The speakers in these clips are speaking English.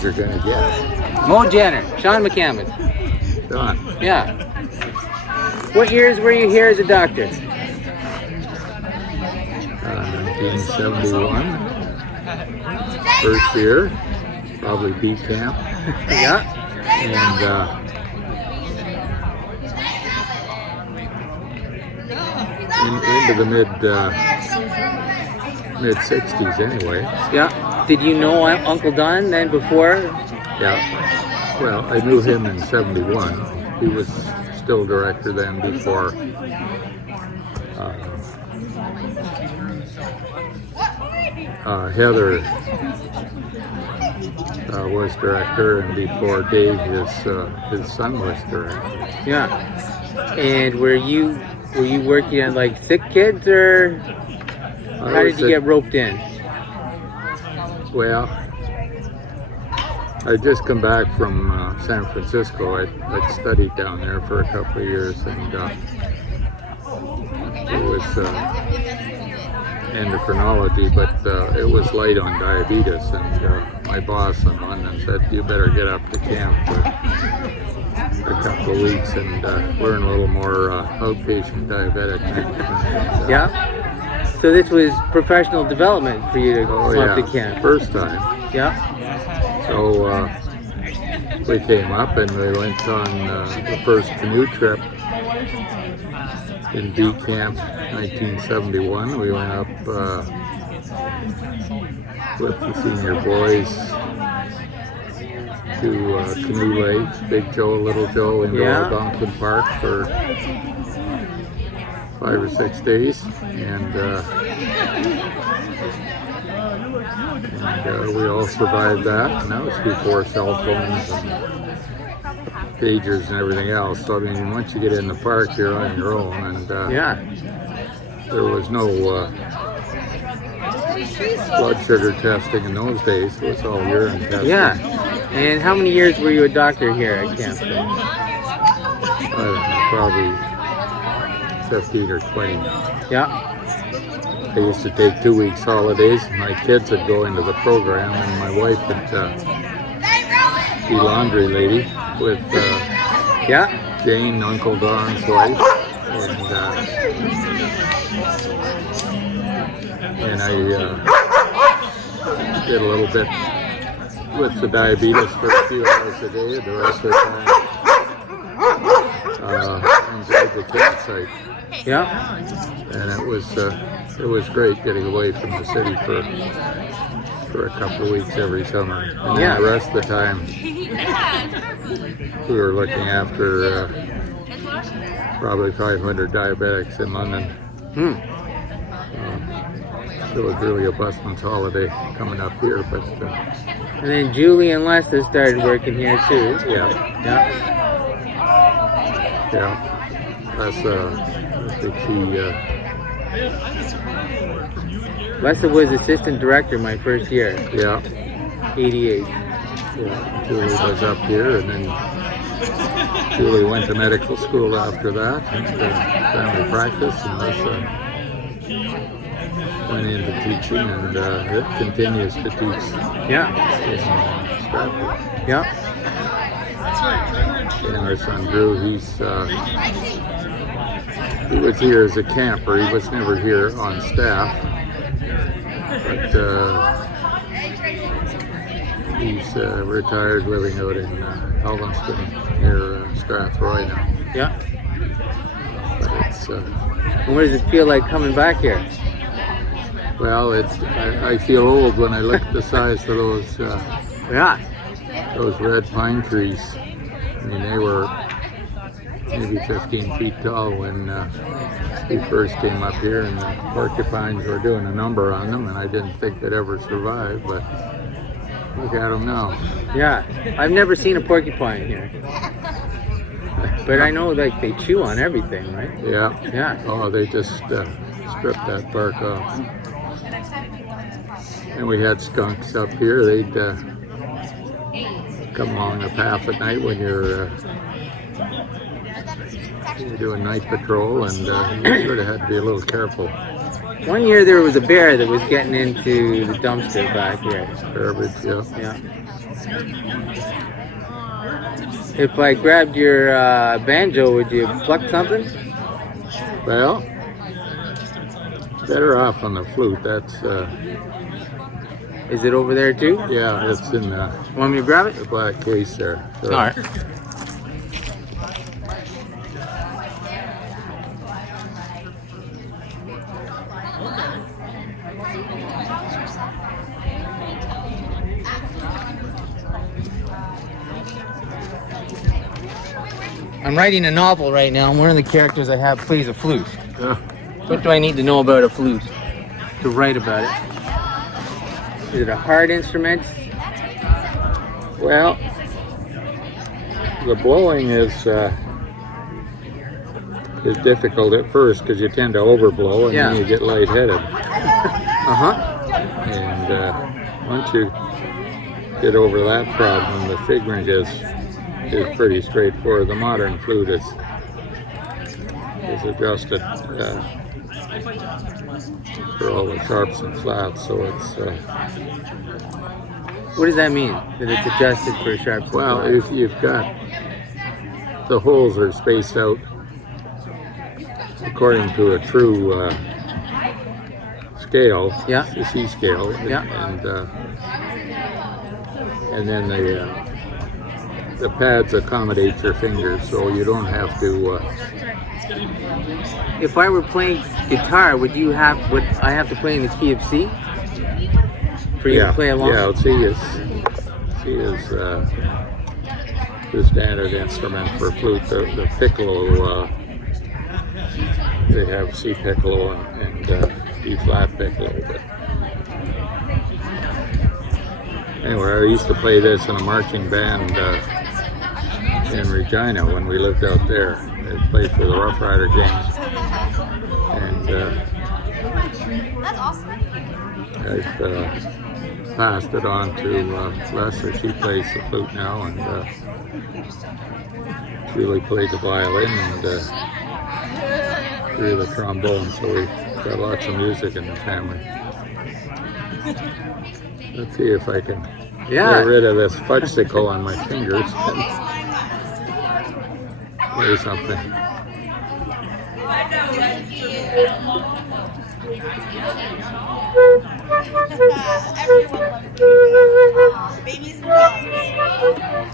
guys are going to get. Mo Jenner, Sean McCammon. Don. Yeah. What years were you here as a doctor? 1971. First year, probably B camp. Yeah. And into the mid 60s anyway. Yeah. Did you know Uncle Don then before? Yeah. Well, I knew him in 71. He was still director then before Heather was director, and before Dave, his son, was director. Yeah. And were you working on like sick kids, or how did you get roped in? Well, I'd just come back from San Francisco. I'd studied down there for a couple of years, and it was endocrinology, but it was light on diabetes, and my boss in London said, you better get up to camp for a couple of weeks and learn a little more outpatient diabetic treatment. Yeah. So this was professional development for you to come up to camp. First time. Yeah. So we came up and we went on the first canoe trip in B Camp, 1971. We went up with the senior boys to Canoe Lake, Big Joe, Little Joe, into Algonquin Park for 5 or 6 days, and we all survived that. And that was before cell phones and pagers and everything else. So I mean, once you get in the park, you're on your own, and there was no blood sugar testing in those days. It was all urine testing. Yeah. And how many years were you a doctor here at camp? I don't know, probably 15 or 20. Yeah. I used to take 2 weeks holidays. My kids would go into the program, and my wife would be laundry lady with Jane, Uncle Don's wife, and I did a little bit with the diabetes for a few hours a day. The rest of the time, enjoyed the campsite. Yeah. And it was great getting away from the city for a couple of weeks every summer. And then the rest of the time, we were looking after probably 500 diabetics in London. So it was really a busman's holiday coming up here. But and then Julie and Lessa started working here too. Yeah. Lessa was assistant director my first year. Yeah. 88. Yeah. Julie was up here, and then Julie went to medical school after that, and family practice, and Lessa went into teaching, and it continues to teach. Yeah. In Stratford. Yeah. And our son Drew, he was here as a camper. He was never here on staff, but he's retired, living out in Elvinston near Strathroy now. Yeah. But it's. What does it feel like coming back here? Well, I feel old when I look at the size of those. Those red pine trees. I mean, they were maybe 15 feet tall when we first came up here, and the porcupines were doing a number on them, and I didn't think they'd ever survive, but look at them now. Yeah, I've never seen a porcupine here. But I know like they chew on everything, right? Yeah. Yeah. Oh, they just strip that bark off. And we had skunks up here. They'd come along the path at night when you're doing night patrol, and you sort of had to be a little careful. One year there was a bear that was getting into the dumpster back here. Garbage, yeah. Yeah. If I grabbed your banjo, would you pluck something? Well, better off on the flute. That's Is it over there too? yeah, it's in Want me to grab it? the black case there. So, All right. I'm writing a novel right now, and one of the characters I have plays a flute. yeah. What do I need to know about a flute to write about it? Is it a hard instrument? Well, the blowing is difficult at first because you tend to overblow and then Yeah. you get lightheaded. Uh-huh. And once you get over that problem, the figuring is pretty straightforward. The modern flute is adjusted for all the sharps and flats, so it's What does that mean? That it's adjusted for sharps? and well, flats? if you've got the holes are spaced out according to a true scale, Yeah. the C scale, Yeah. and then the pads accommodate your fingers, so you don't have to. If I were playing guitar, would I have to play in the key of C for you to play along? Yeah, C is the standard instrument for flute. The piccolo, they have C piccolo and D flat piccolo. But anyway, I used to play this in a marching band in Regina when we lived out there. I played for the Rough Rider Gangs, and That's awesome. I've passed it on to Leslie. She plays the flute now, and Julie played the violin and Drew the trombone. So we've got lots of music in the family. Let's see if I can Yeah. get rid of this fudgesicle on my fingers and play something. Babies and dogs.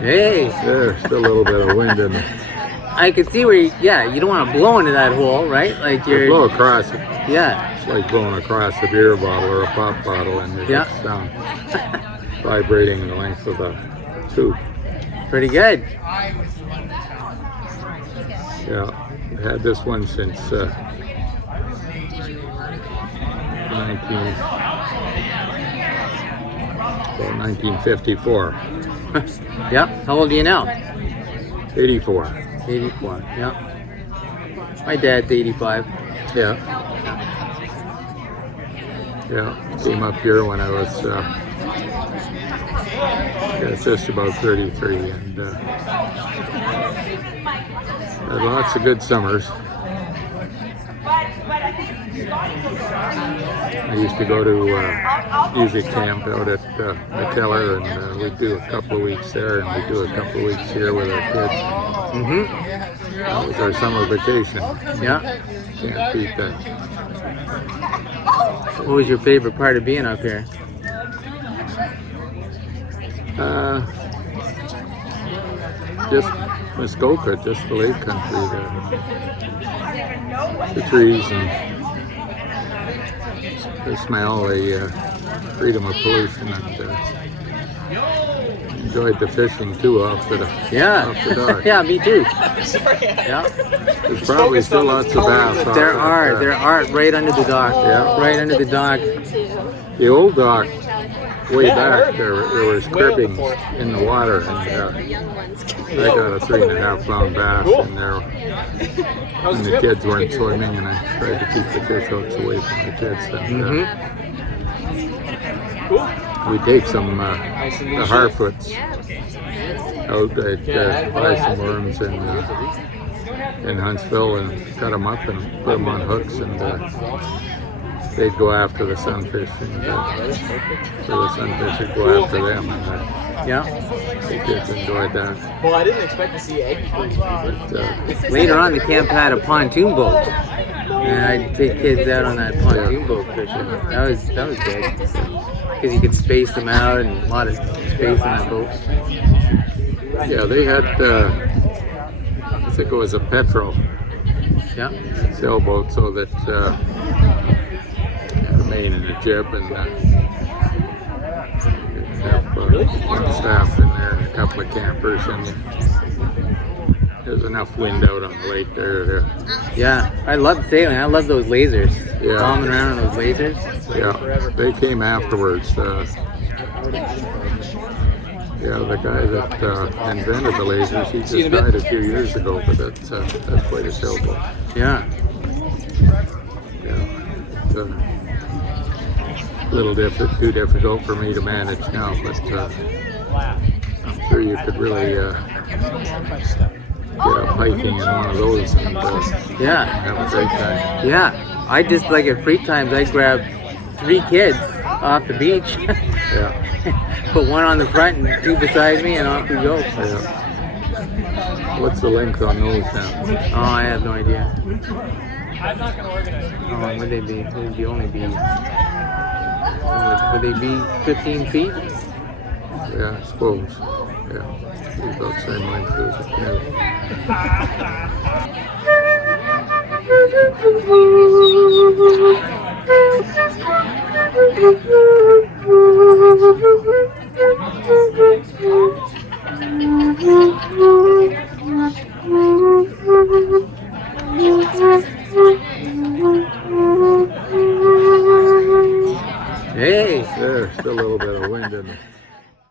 Hey, There's still a little bit of wind in it. I can see where you don't want to blow into that hole, right? Like You you're, blow across it. yeah. It's like blowing across a beer bottle or a pop bottle, and you Yeah. get sound vibrating the length of the tube. Pretty good. Yeah, I've had this one since 1954. Yep. How old are you now? 84. 84. Yep. My dad's 85. Yeah. Yeah, came up here when I was just about 33, and had lots of good summers. I used to go to music camp out at McKellar, and we'd do a couple of weeks there, and we'd do a couple of weeks here with our kids. Mm-hmm. That was our summer vacation. Yeah. Can't beat that. What was your favorite part of being up here? Just Muskoka, just the lake country, the trees and the smell, the freedom of pollution, and enjoyed the fishing too off the dock. Yeah, me too. Yeah. There's probably still lots of bass. off There that, are right under the dock. Yeah. Right under the dock. The old dock, way back, there was cribbings in the water, and I got a 3.5 pound bass in there. And the kids weren't swimming, and I tried to keep the fish hooks away from the kids. And, we take some the Harfoots out, buy some worms in Huntsville and cut them up and put them on hooks, and they'd go after the sunfish, and so the sunfish would go after them, and the kids enjoyed that. Well, I didn't expect to see eggs. But, Later on, the camp had a pontoon boat, and I'd take kids out on that pontoon boat fishing. That was good because you could space them out and a lot of space on that boat. yeah, they had, I think it was a petrol Yeah. sailboat, so that the main and the jib, and have staff in there, and a couple of campers, and there's enough wind out on the lake there. Yeah, I love sailing. I love those lasers. Yeah. Bombing around on those lasers. Yeah, they came afterwards. The guy that invented the lasers, he just died a few years ago, but that's quite a sailboat. Yeah. Yeah, it's a little too difficult for me to manage now, but I'm sure you could really get up hiking in one of those and Yeah. have a great time. Yeah. I just like at free times, I grab 3 kids off the beach, Yeah, put one on the front and 2 beside me, and off we go. yeah. What's the length on those now? Oh, I have no idea. How long would they be? Would they be 15 feet? Yeah, I suppose. Yeah, it's about the same length as a canoe. Hey! There's still a little bit of wind in it.